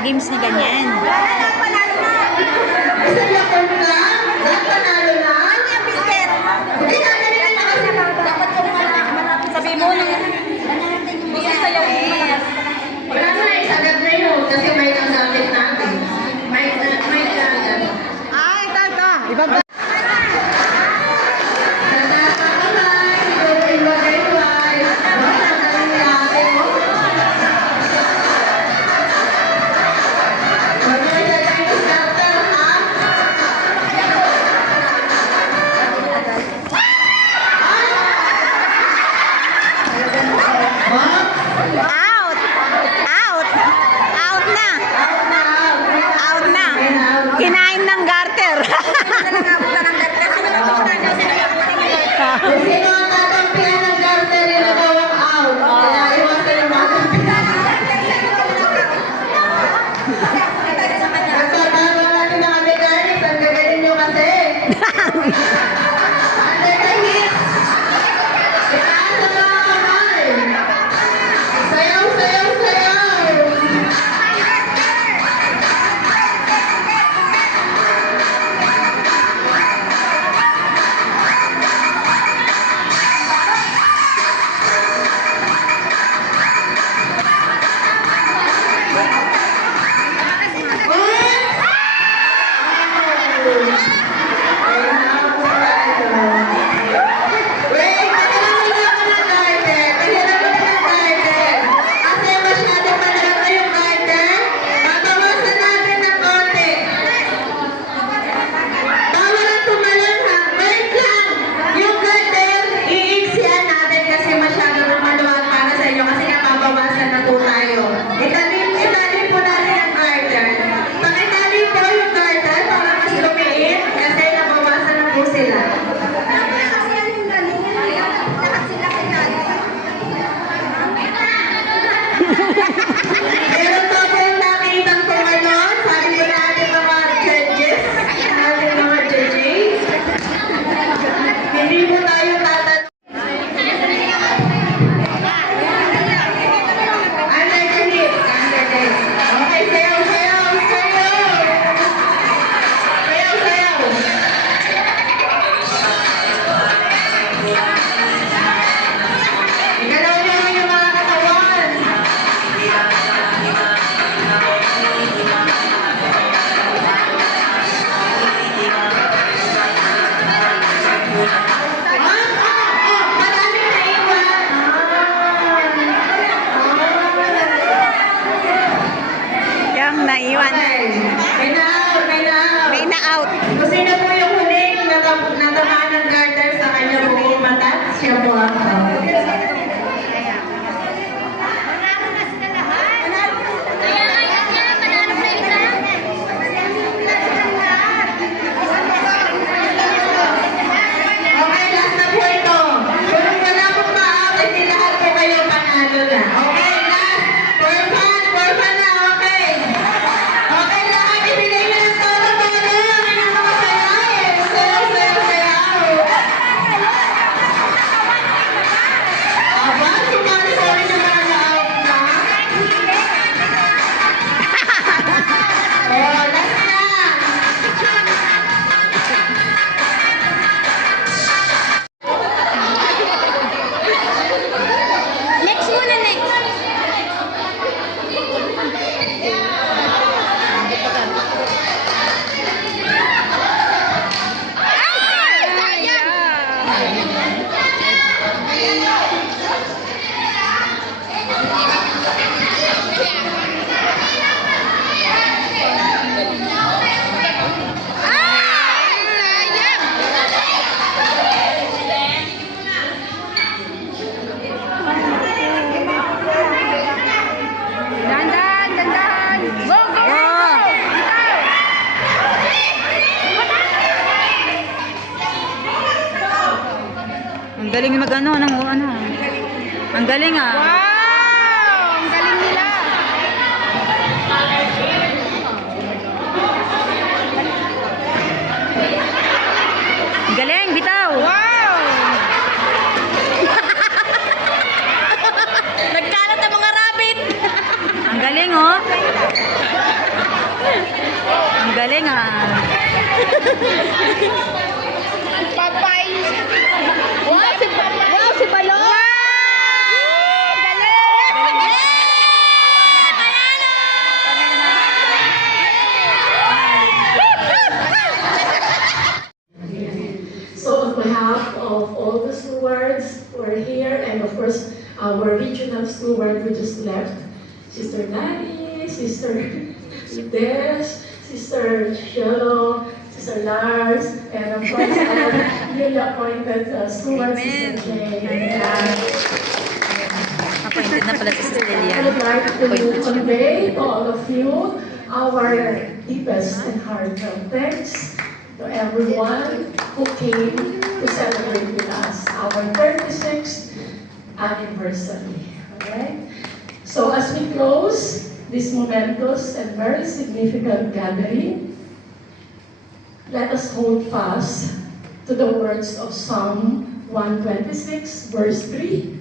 games ni ganyan. Sabi mo na bisa sayaw wala mo na isagad na yun kasi may nagamit natin. May nagamit. Ay, ito. Ibaba. Kinain ng garter. Sino ang tatampihan ng garter yung nagawang out? Kaya iwasan yung mga nagpapagawa natin ng mechanics. Ang gagaling nyo kasi. Under the heat. Itaas ang mga kamay. Sayaw, sayaw, sayaw. Meron pa po nakitang po ngayon, sabi ko na ating mga judges, ating mga judges. Hindi po tayo tatanong. Under the hip, under the hip. Okay, sayaw, sayaw, sayaw. Sayaw, sayaw. Igalaw niyo yung mga katawan. Yung naiwan. May na-out, may na-out. May na-out. Kung sino po yung huling natamaan ng garter sa kanya pong mata, siya po ang out. Okay, last na po ito. Kung wala pong ma-out, hindi lahat po kayo panalo na. Okay, last. For fun na, okay. Okay, lahat ibigay nyo ng todo-todo. May nakakasayaw. Sayaw, sayaw, sayaw. Dandan, dandan. Go, go, go. Ang galing mag-ano, ano. Ang galing ah. Wow! Ang galing nila. Ang galing, bitaw. Wow! Nagkalat ang mga rabbit. Ang galing oh. Ang galing ah. Papay. Wow, si Balong. Wow! Galing. So on behalf of all the stewards who are here, and of course our regional steward who just left, Sister Nani, Sister Des, Sister Shelo, Sister Lars, and of course our newly appointed steward, Sister Jane. Appointed na pala si Sister I Lilian. would like to convey to all of you our deepest and heartfelt thanks to everyone who came to celebrate with us our 36th anniversary. Alright? So as we close this momentous and very significant gathering, let us hold fast to the words of Psalm 126, verse 3.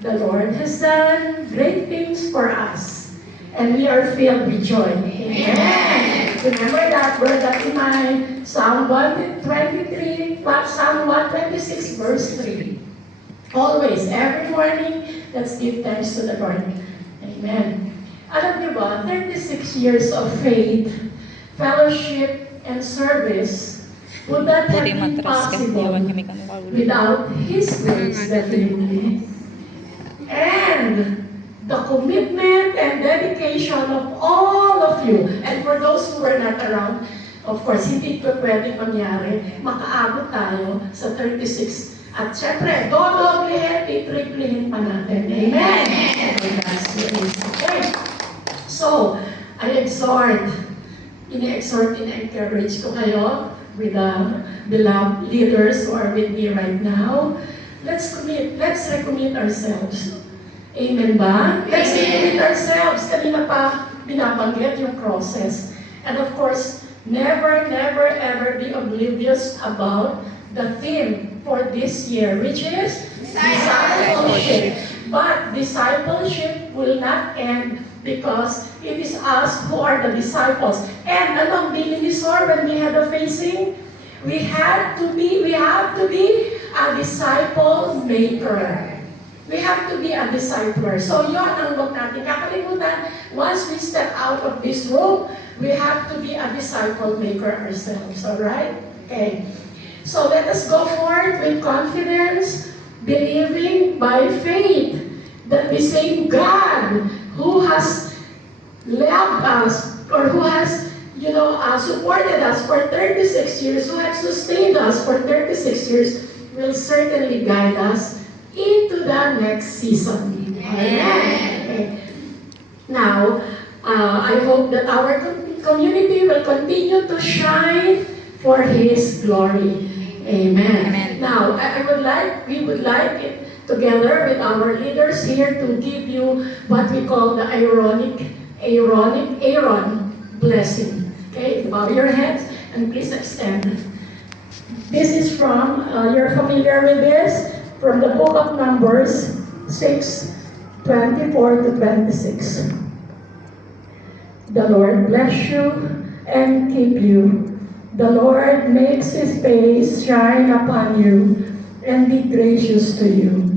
The Lord has done great things for us, and we are filled with joy. Amen. Remember that word that in mind, Psalm 123, Psalm 126, verse 3. Always, every morning, let's give thanks to the Lord. Amen. Alam niyo ba, 36 years of faith, fellowship, and service would not have Buti been matras ka. possible Iwan kami kami kaulo. without His grace, definitely. And the commitment and dedication of all of you, and for those who were not around, of course, hindi ito pwedeng mangyari, makaabot tayo sa 36. At syempre, dodoblehin, titriplihin pa natin. Amen? And that's grace. Okay. So, I exhort, ina-encourage ko kayo with the beloved leaders who are with me right now. Let's recommit ourselves. Amen ba? Let's recommit ourselves. Kanina pa binabanggit yung process. And of course, never, never, ever be oblivious about the theme for this year, which is discipleship. But discipleship will not end because it is us who are the disciples. And anong bilin ni Sor when we had a facing? We have to be a disciple maker. We have to be a discipler. So yun ang huwag natin kakalimutan. Once we step out of this room, we have to be a disciple maker ourselves. Alright? Okay. So let us go forth with confidence, believing by faith that the same God who has loved us, or who has supported us for 36 years, who has sustained us for 36 years, will certainly guide us into the next season. Amen. Okay. Now, I hope that our community will continue to shine for His glory. Amen. Amen. Now, we would like it together with our leaders here to give you what we call the Aaron blessing. Okay, bow your heads and please extend. This is from, you're familiar with this, from the book of Numbers 6:24 to 26. The Lord bless you and keep you. The Lord makes His face shine upon you and be gracious to you.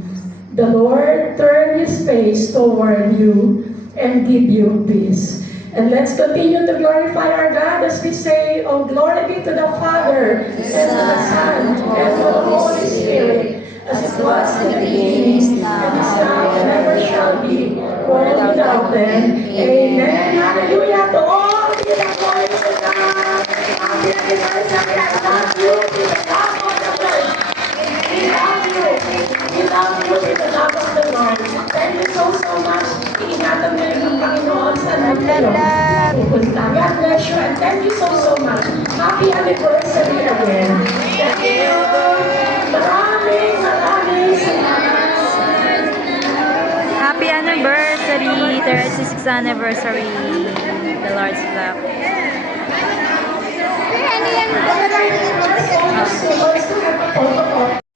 The Lord turn His face toward you and give you peace. And let's continue to glorify our God as we say, "Oh, glory be to the Father, and to the Son, and to the Holy Spirit." was in the beginning, is now, and ever shall be, world without end. Amen. Hallelujah to all. Be the glory to God. Happy anniversary. I love you. Be the love of the Lord. We love you. We love you with the love of the Lord. Thank you so much. Iingatan mo rin ng Panginoon sa lahat kayo. Pupunta. God bless you and thank you so much. Happy anniversary again. Thank you. Maraming salamat. Happy anniversary! 36th anniversary. The Lord's Flock. Ano yan? So much to have a photo of.